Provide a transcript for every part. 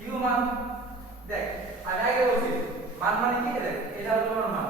Q মান? দেখ আর আগে বলছি মান মানে কি? দেখ এটা হলো তোমার মান।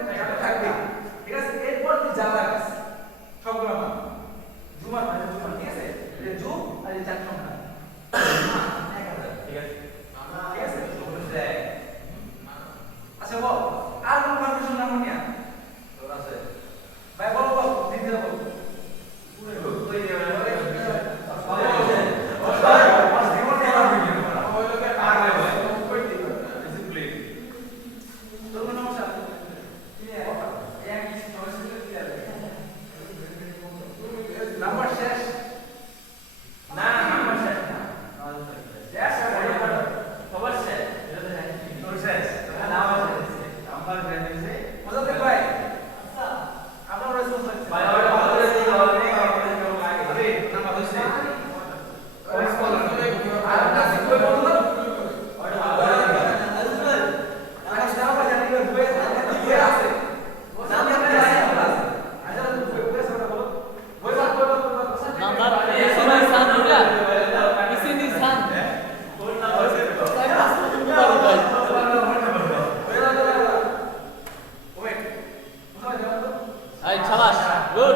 আচ্ছা বল আর কোন কনফিউশন না Hayır Çalaş. Vur.